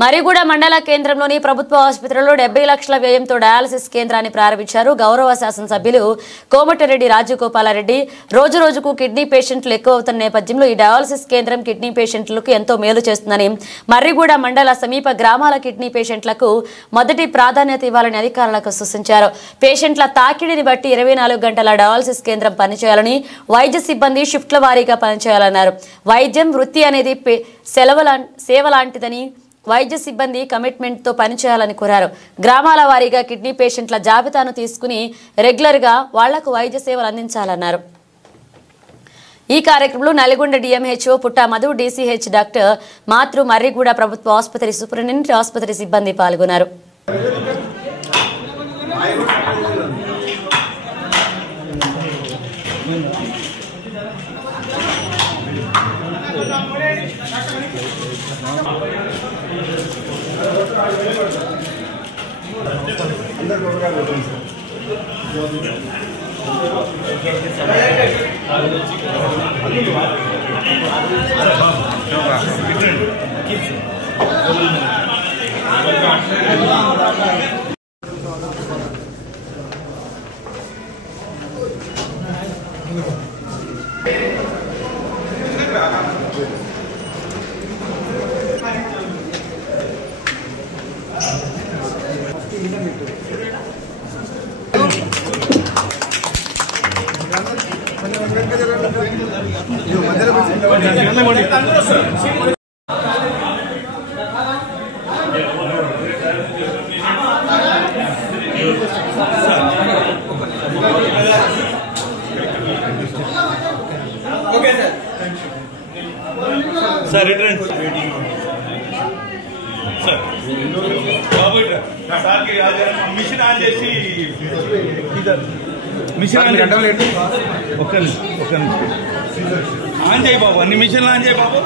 మరిగూడ మండల కేంద్రంలోని ప్రభుత్వ ఆసుపత్రిలో 70 లక్షల వ్యయంతో డయాలసిస్ కేంద్రాన్ని ప్రారంభించారు. గౌరవ శాసనసభ్యులు కోమటిరెడ్డి రాజగోపాలరెడ్డి. రోజురోజుకు కిడ్నీ పేషెంట్లు ఎక్కువ అవుతున్న నేపథ్యంలో ఈ డయాలసిస్ కేంద్రం కిడ్నీ పేషెంట్లకు ఎంతో మేలు చేస్తుందని, మర్రిగూడ మండల సమీప గ్రామాల కిడ్నీ పేషెంట్లకు మొదటి ప్రాధాన్యత ఇవ్వాలని అధికారులకు సూచించారు. పేషెంట్ల తాకిడిని బట్టి 24 గంటల డయాలసిస్ కేంద్రం పనిచేయాలని, వైద్య సిబ్బంది షిఫ్ట్ల వారీగా పనిచేయాలన్నారు. వైద్యం వృత్తి అనేది సేవ లాంటిదని, వైద్య సిబ్బంది కమిట్మెంట్ తో పనిచేయాలని కోరారు. గ్రామాల వారీగా కిడ్నీ పేషెంట్ల జాబితాను తీసుకుని రెగ్యులర్ గా వాళ్లకు వైద్య సేవలు అందించాలన్నారు. ఈ కార్యక్రమంలో నల్గొండ డిఎంహెచ్ఓ పుట్ట మధు, డిసిహెచ్ డాక్టర్ మాతృ, మర్రిగూడ ప్రభుత్వ ఆసుపత్రి సూపరింటెండెంట్, ఆసుపత్రి సిబ్బంది పాల్గొన్నారు. మిషన్ ఆన్ చేసి మిషన్ ఆన్ చేయి బాబు, అన్ని మిషన్లు ఆన్ చేయి బాబు.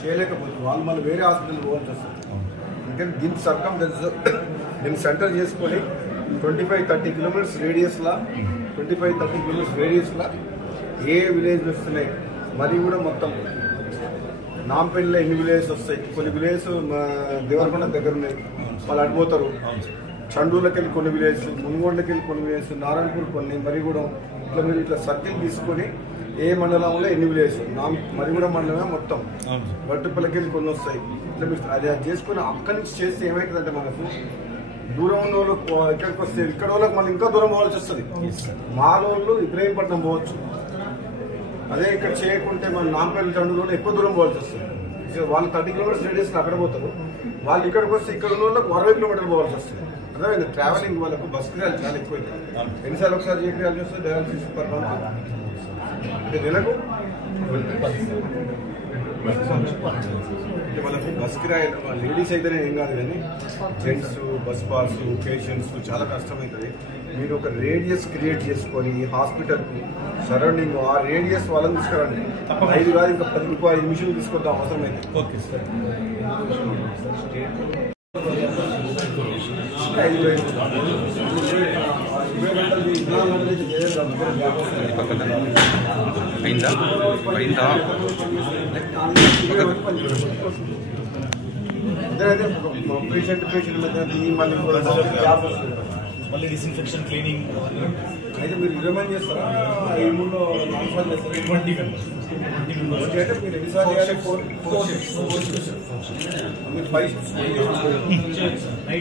చేయలేకపోతుంది వాళ్ళు మళ్ళీ వేరే హాస్పిటల్ పోవాల్సి వస్తుంది. అందుకని దీన్ని దీన్ని సెంటర్ చేసుకొని 25-30 కిలోమీటర్స్ రేడియస్లా 25-30 కిలోమీటర్స్ రేడియస్లా ఏ విలేజ్ వస్తున్నాయి, మరి కూడా మొత్తం నాంపల్లిలో ఎన్ని విలేజెస్ వస్తాయి, కొన్ని విలేజెస్ దేవరకొండ దగ్గర ఉన్నాయి, వాళ్ళు అడిపోతారు. చండూర్లోకి వెళ్ళి కొన్ని విలేజెస్, మునుగోండకి వెళ్ళి కొన్ని విలేజెస్, నారాయణపూర్ కొన్ని, మరిగూడెం, ఇట్లా మీరు ఇట్లా సర్కిల్ తీసుకొని ఏ మండలంలో ఎన్ని విలేజెస్, మరిగూడ మండలమే మొత్తం, వట్టుపల్లికి వెళ్ళి కొన్ని వస్తాయి. ఇట్లా మీరు అది చేసుకుని అక్కడి నుంచి చేస్తే ఏమవుతుందంటే మనకు దూరం ఉన్న వాళ్ళు ఇక్కడికి వస్తే ఇక్కడ వాళ్ళకి మళ్ళీ ఇంకా దూరం పోవాల్సి వస్తుంది. మాలోళ్ళు ఇబ్రహీంపట్నం పోవచ్చు, అదే ఇక్కడ చేయకుంటే మన నాంపల్లి చండూరులో ఎక్కువ దూరం పోవాల్సి వస్తుంది. వాళ్ళు 30 కిలోమీటర్స్ రేడియస్లో అక్కడ పోతారు, వాళ్ళు ఇక్కడికి వస్తే ఇక్కడ ఉన్న వాళ్ళకి 60 కిలోమీటర్లు పోవాల్సి వస్తుంది. అదే ట్రావెలింగ్ వాళ్ళకు బస్ కిరాలు చాలా ఎక్కువ అవుతుంది. ఎన్నిసార్లు ఒకసారి చేయాలి వస్తే డయాలసిస్ పర్ అంటే నెలకు వాళ్ళకు బస్ కిరాయిలు లేడీస్ అయితేనే ఏం కాదు, కానీ జెంట్స్ బస్ పాస్ పేషెంట్స్ చాలా కష్టమవుతుంది. మీరు ఒక రేడియస్ క్రియేట్ చేసుకొని హాస్పిటల్కు సరౌండింగ్ ఆ రేడియస్ వాళ్ళని తీసుకురండి. 5 కాదు ఇంకా 10 రూపాయలు నిమిషాలు తీసుకొద్దాం అవసరమైతే. Okay sir. పేషెంట్ మళ్ళీ డిస్ఇన్ఫెక్షన్ క్లీనింగ్ అయితే మీరు 20 మంది చేస్తారా, 5 నాలుగు చేస్తారా? 20 మెంబర్స్ అంటే మీరు ఎన్నిసార్లు చేయాలి? 4 షిఫ్ట్స్. మీరు 5 షిఫ్ట్స్